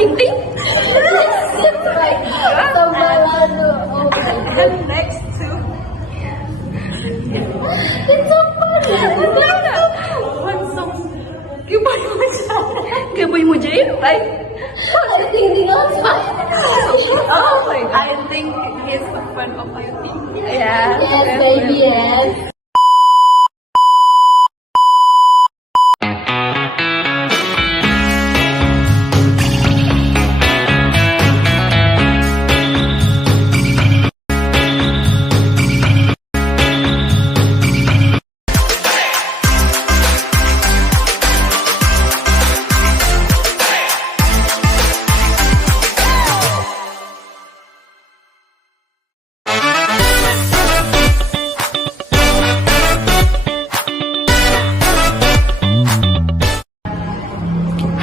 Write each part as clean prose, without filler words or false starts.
ting ting. It's like Sambalado. Oh my god. And next to It's so funny. one song. Keboy mo Jane, right? I think the answer. Oh my god. I think he's a fan of IoT. Yeah. Yes, baby, yes.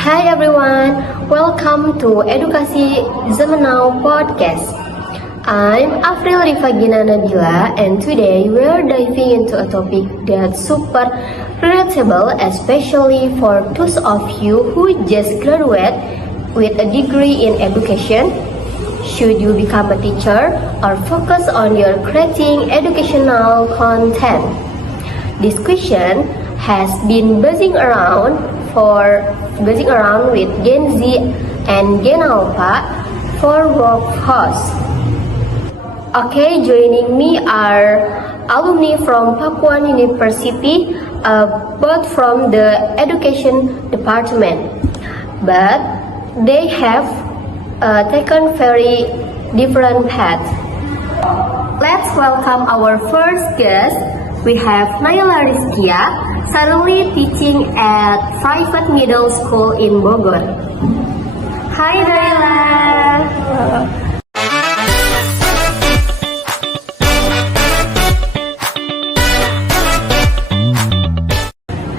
Hi everyone, welcome to Edukasi Zaman Now podcast. I'm Afril Rifagina Nabila, and today we're diving into a topic that's super relatable, especially for those of you who just graduate with a degree in education. Should you become a teacher or focus on your creating educational content? This question has been buzzing around with Gen Z and Gen Alpha for workforce. Okay, joining me are alumni from Pakuan University, both from the education department, but they have taken very different paths. Let's welcome our first guest. We have Naila Rizkia, currently teaching at private middle school in Bogor. Hi Naila.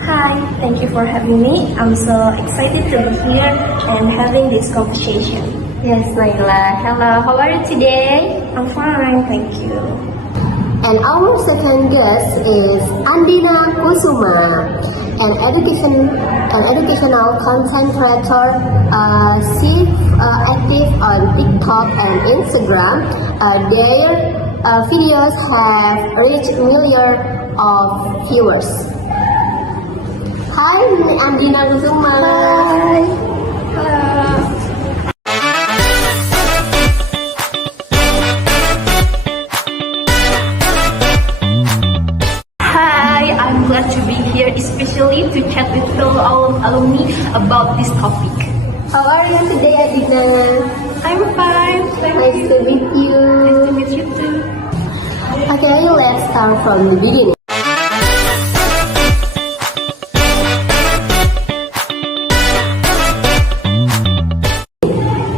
Hi, thank you for having me. I'm so excited to be here and having this conversation. Yes, Naila. Hello, how are you today? I'm fine, thank you. And our second guest is Andina Kusuma, an educational content creator. She's active on TikTok and Instagram. Their videos have reached millions of viewers. Hi, Andina Kusuma. Hi. Hello. I'm glad to be here, especially to chat with fellow alumni about this topic. How are you today, Andina? I'm fine, thank Nice you. to meet you. Nice to meet you too. Okay, let's start from the beginning.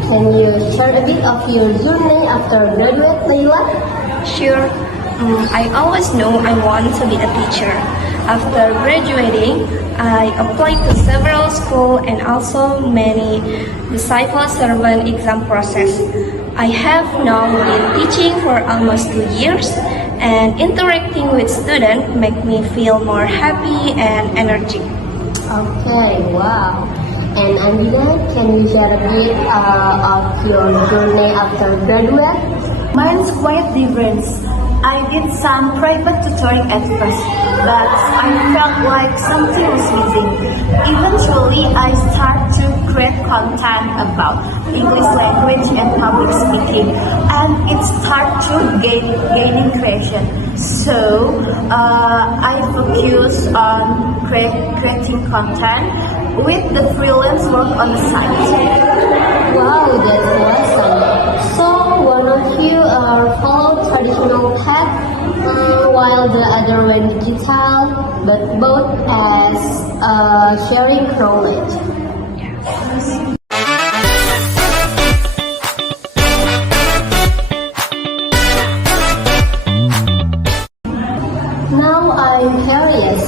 Can you share a bit of your journey after graduate, Naila? Sure. I always know I want to be a teacher. After graduating, I applied to several schools and also many disciple servant exam process. I have now been teaching for almost 2 years, and interacting with students make me feel more happy and energetic. Okay, wow. And Andina, can you share a bit of your journey after graduate? Mine's quite different. I did some private tutoring at first, but I felt like something was missing. Eventually, I started to create content about English language and public speaking, and it started to gaining creation. So, I focus on creating content with the freelance work on the side. Wow, that's awesome. So one of you follow traditional path, while the other went digital, but both as sharing knowledge. Now I'm curious,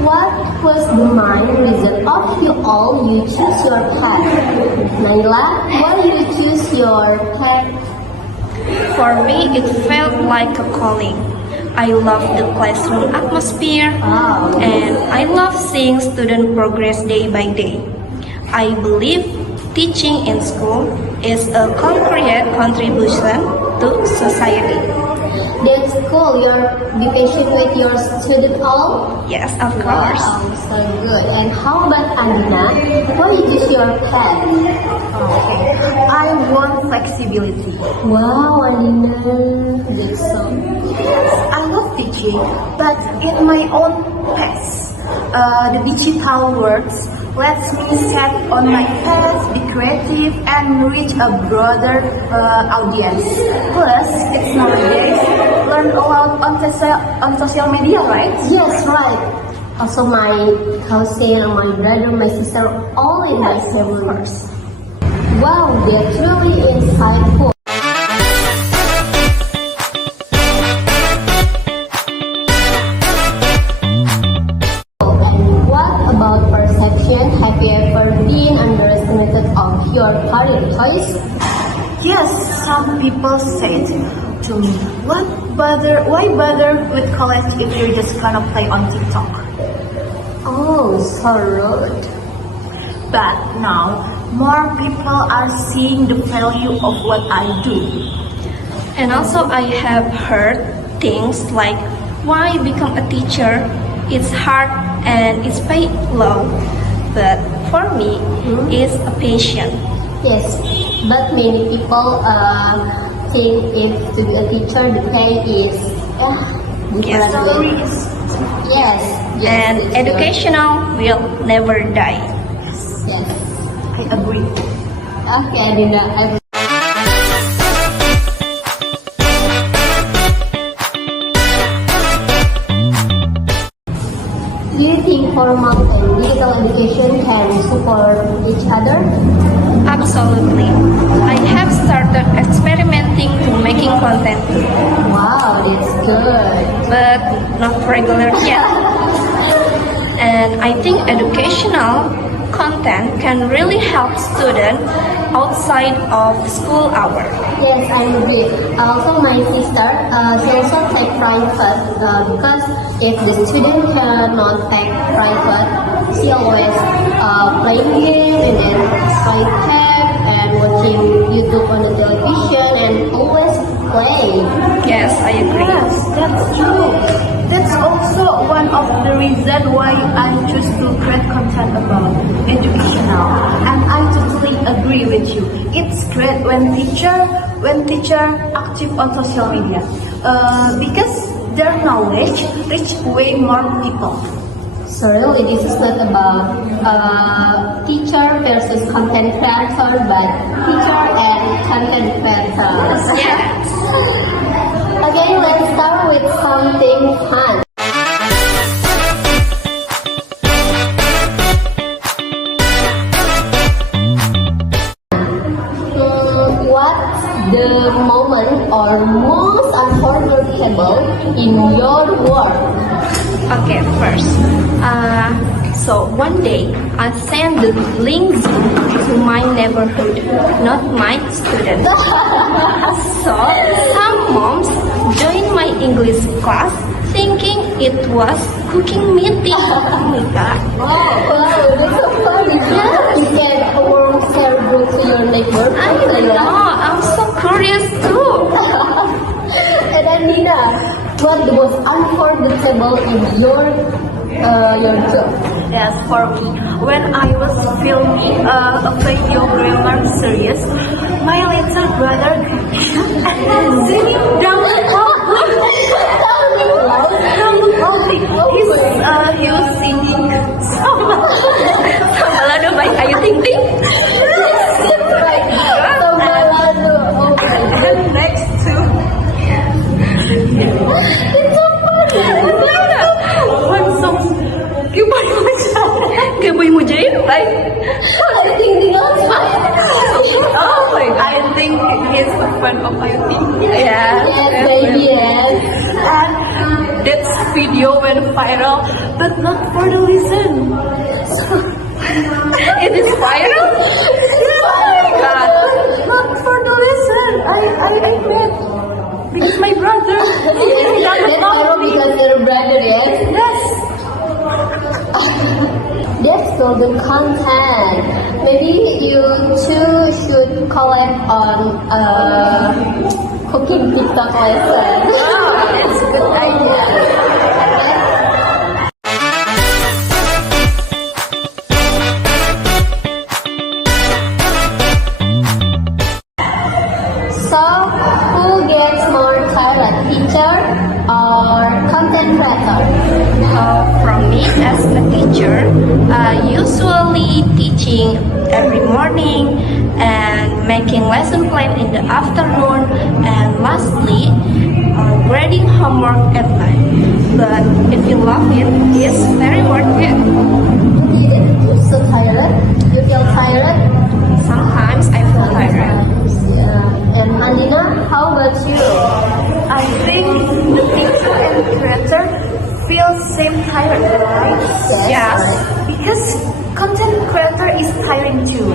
what was the main reason of you all you choose your path? Naila, why you choose your path? For me, it felt like a calling. I love the classroom atmosphere, and I love seeing student progress day by day. I believe teaching in school is a concrete contribution to society. That's cool. You're be patient with your student all. Yes, of course. Wow, so good. And how about Andina? Why you choose your path? Okay. I want flexibility. Wow, Andina. That's so. I love teaching, but in my own pace. The digital world lets me set on my path, be creative, and reach a broader audience. Plus, it's nowadays learn a lot on social media, right? Yes, right. Also, my cousin, my brother, my sister, all in my family. Wow, that's really insightful. And what about perception? Have you ever been underestimated of your career choice? Yes, some people say to me, why bother with college if you're just gonna play on TikTok? Oh, so rude. But now, more people are seeing the value of what I do. And also I have heard things like why become a teacher? It's hard and it's paid low. But for me, it's a passion. Yes, but many people think if to be a teacher, the pay is Yes. different way. Yes, yes, And it's educational will never die. good. Yes. I agree. Okay, Adina. Do you think formal and digital education can support each other? Absolutely. I have started experimenting to making content, Wow, that's good. but not regular yet. And I think educational content can really help students outside of school hours. Yes, I agree. Also, my sister, she also take private because if the student cannot take private, she always playing game and then try tab and watching YouTube on the television and always play. Yes, I agree. Yes, that's true. That's also one of the reasons why I choose to create content about educational. And I totally agree with you. It's great when teacher active on social media because their knowledge reach way more people. So really, this is not about teacher versus content creator, but teacher and content creators. Yes. Okay, let's start with something fun. What's the moment or most unforgettable in your work? Okay, first. So one day I sent the link to my neighborhood, not my students. So some moms joined my English class thinking it was cooking meeting. Oh my god. Wow, that's so funny. Yeah, you can share book to your neighbor. I don't know. I'm so curious too. And then Nina, what the most unforgettable in your job? Yes, for me, when I was filming a video grammar series, my little brother singing down the public. He was singing Sambalado by Ayu Ting Ting. Sambalado. Oh my God. And next to one song, Keboy Mujair, right? I think the answer. oh my God. I think he's a fan of Ayu Ting Ting. Yeah. collab on cooking TikTok lesson. Wow, that's a good idea. So, who gets more tired, teacher or content creator? From me as a teacher, usually teaching every morning and making lesson plan in the afternoon, and lastly, grading homework at night. But if you love it, it's very worth it. You so tired? You feel tired? Sometimes I feel tired. Yeah. And Andina, how about you? I think the teacher and creator feel same tired, right? Yes. Because content creator is tiring too.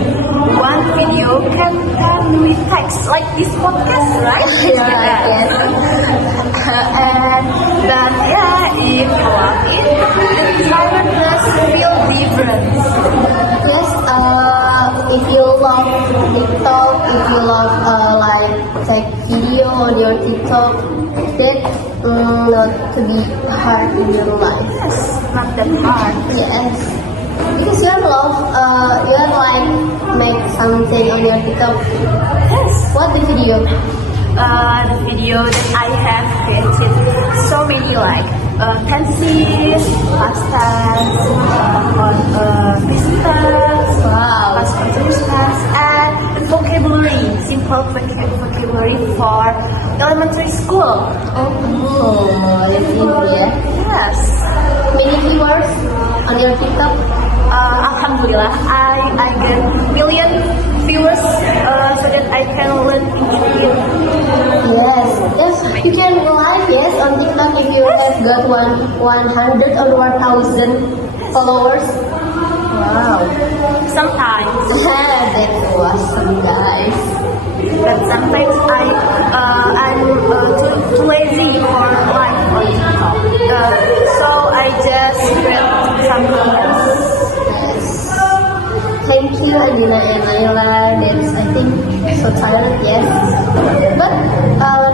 One video can 10 minute text like this podcast, right? Yes. And but yeah, if you love it, the tiredness feel different. Yes, if you love TikTok, if you love like take video on your TikTok, that not to be hard in your life. Yes, not that hard. Yes, because you love, you like make something on your TikTok. Yes. What the video? The video that I have created so many like tenses, past tense, on visitors, Wow. past continuous, and vocabulary, simple vocabulary for elementary school. Oh, that's easy, yeah. Yes. Many viewers on your TikTok. Alhamdulillah, I get million viewers so that I can learn English. Yes, yes, you can go live, yes, on TikTok if you have got 100 or 1,000 followers. Wow. Sometimes, That's awesome, guys. but sometimes I'm too lazy for live on TikTok. So I just create some comments. Yes. Thank you, Adina and Ayla. That's, I think, so tired, yes. But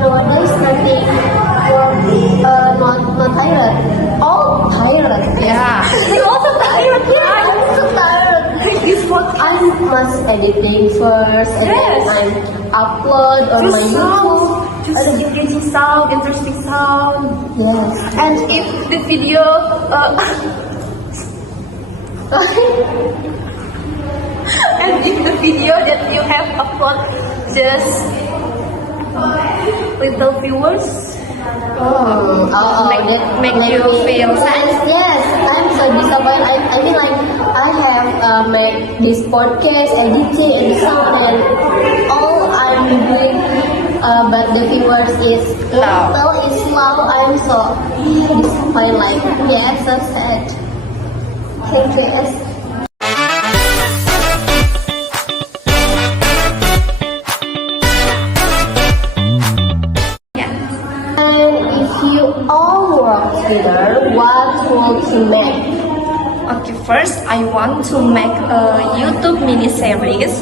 nowadays, nothing, not tired. All tired. Yeah. You also tired, yeah. I'm so tired. This podcast. I must editing first, and Yes. then I upload on my YouTube. Just engaging sound, interesting sound. Yes. And if the video, and if the video that you have upload just little viewers, Make you feel sad. Yes, I'm so disappointed. I feel like I have made this podcast, editing, and sound, and all I'm doing, but the viewers is little, is slow. I'm so disappointed. Like, yes, so sad. Thank you, yes. And if you all work together, what would you make? Okay, first I want to make a YouTube mini series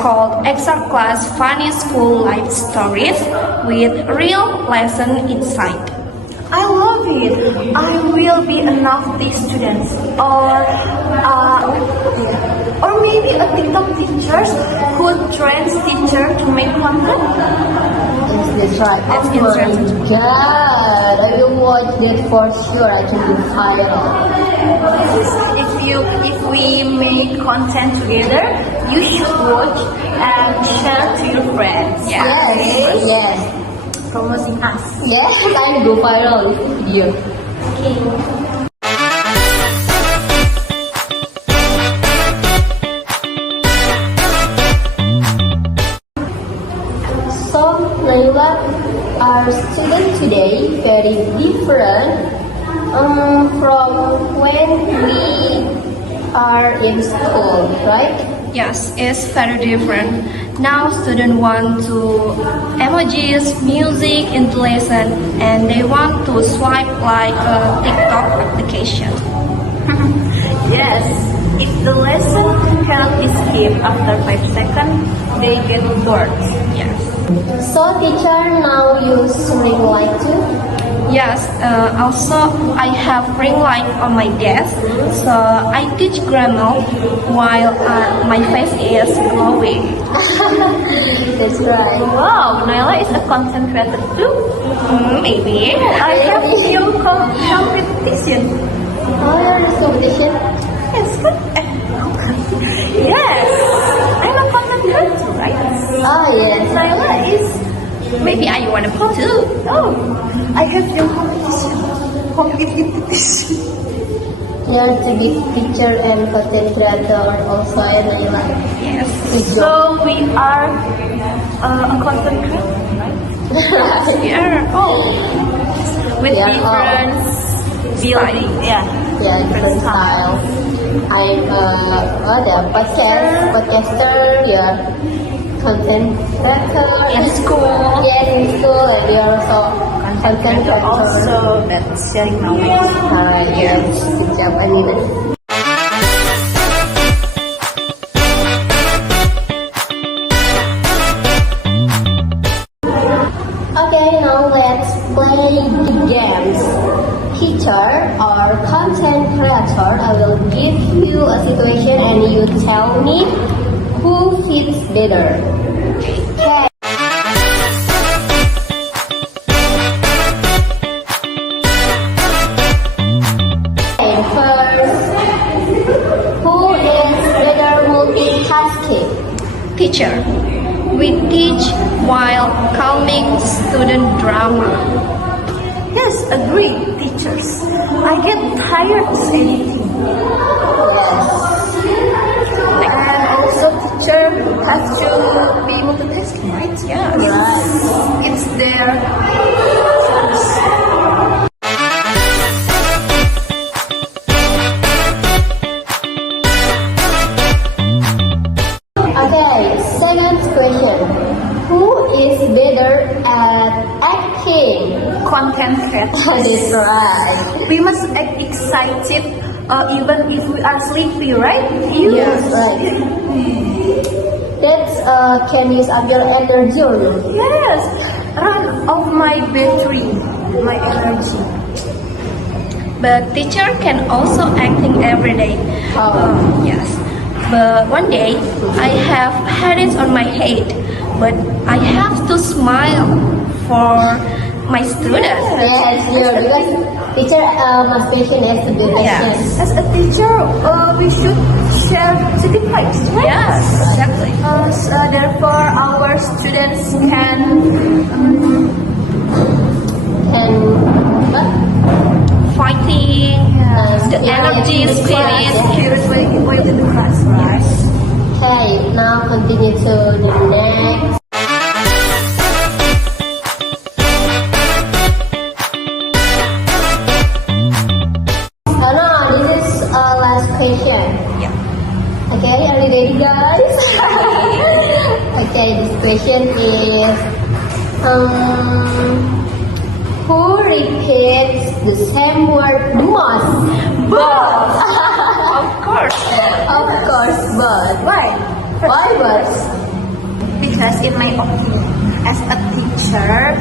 called Extra Class Funny School Life Stories with real lesson inside. I love it. I will be enough these students, or maybe a TikTok teachers who trains teacher to make content. Yes, that's right. That's Oh my interesting. God, I will watch that for sure. I can be viral. If we make content together, you should watch and share to your friends. Yes, yes, Promoting us. yes. I go viral with video. So, Naila, our student today very different from when we are in school, right? Yes, it's very different. Now students want to emojis, music into lesson, and they want to swipe like a TikTok application. Yes, if the lesson cannot be skipped. After 5 seconds, they get bored. Yes. So teacher now use ring light too? Yes, also I have ring light on my desk, so I teach grammar while my face is glowing. That's right. Wow, Naila is a content creator too. Maybe. I have few competition. Oh, there is competition. Yes, kan? Yes, I'm a content creator, right? Oh yes. Naila is. Maybe I want to put too. Oh, I have few competition. Competition. You are to be teacher and content creator also I really like. Yes. So we are a content creator, right? Yeah. Oh. With We are different building, yeah. Yeah, different style. I'm the podcaster, yeah, content creator. In school. Yes, in school, and we are also content creator. Also, that's sharing knowledge. Yes, good job, Anina. Okay, now let's play the games. Teacher or content creator, I will give you a situation and you tell me who fits better. Okay. First, who is better multitasking? Teacher. We teach while calming student drama. Yes, agree, teachers. I get tired of editing. And also, teacher has to be multitasking, right? Yes. Right. It's their Okay, second question. Who is better at acting? content That's creators. right. We must act excited even if we are sleepy, right? You? Yes, right. That's can use up your energy or not? Yes. Run off my battery, my energy. But teacher can also acting every day. Oh. Yes. But one day I have headaches on my head, but I have to smile for my students. Yes, sure. Because teacher must patient as to be patient. Yes. As a teacher, we should share city vibes, right? Yes, exactly. Therefore, our students can And what? Fighting, the energy, in the class, spirit. yeah. spiritually oil in the class, right? Okay, now continue to the next. Oh no, this is last question. Yeah. Okay, are you ready, guys? Okay, this question is who repeats the same word the most? But of course, Of course, but Why? why but? Because in my opinion, as a teacher,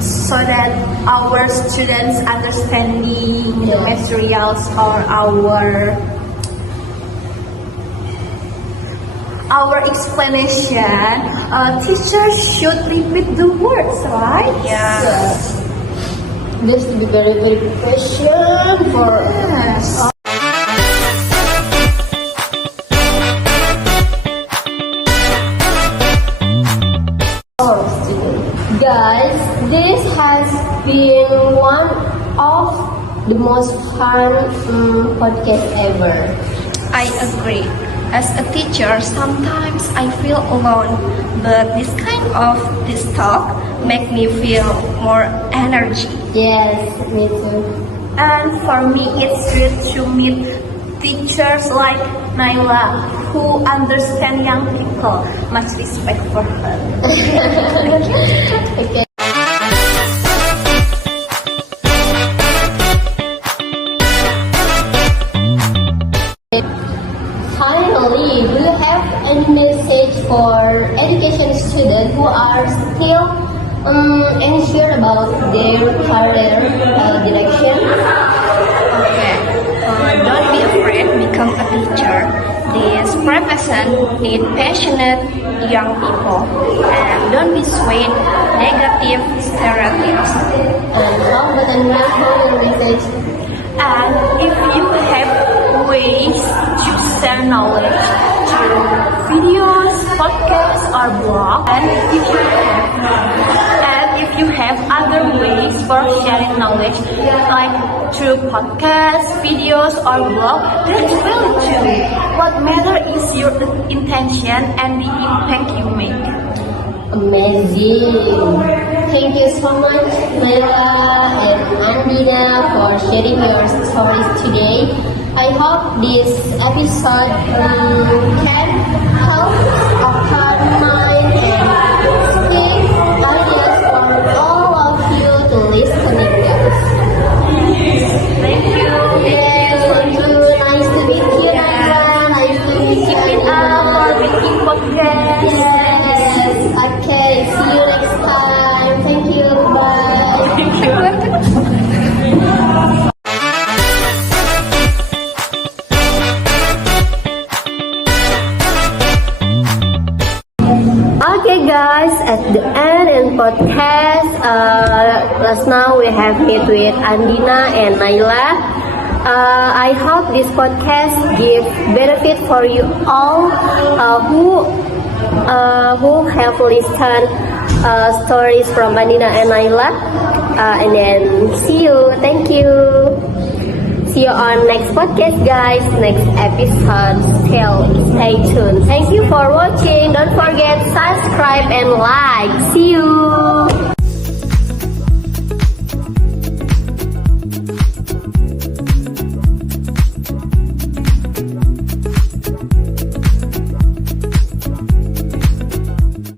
so that our students understanding the Yeah. materials or our explanation, teachers should repeat the words, right? yeah. Yes. This will be very question for Yes. our students. Guys, this has been one of the most fun podcast ever. I agree. As a teacher, sometimes I feel alone, but this talk make me feel more energy. Yes, me too. And for me, it's great to meet teachers like Naila who understand young people. Much respect for her. Okay. finally, do you have any message for education students who are still unsure about their career direction? Okay, don't be afraid, become a teacher. This profession needs passionate young people, and don't be swayed negative stereotypes. And how about another message? And if you have ways to share knowledge through videos, podcasts, or blog, and if you have other ways for sharing knowledge, like through podcasts, videos, or blog, that's valid too. What matters is your intention and the impact you make. Amazing. Thank you so much, Naila and Andina, for sharing your stories today. I hope this episode can help open mind and speak ideas for all of you to listening us. Thank you. Yes, thank you. Nice to meet you, Naila. Nice to meet you. Keep it up for making podcast. Yes. Okay. See you next time. Thank you. Bye. Okay guys, at the end in podcast, last now we have met with Andina and Naila. I hope this podcast give benefit for you all who have listened stories from Andina and Naila. And then see you. Thank you. See you on next podcast, guys. Next episode. Stay tuned. Thank you for watching. Don't forget subscribe and like. See you.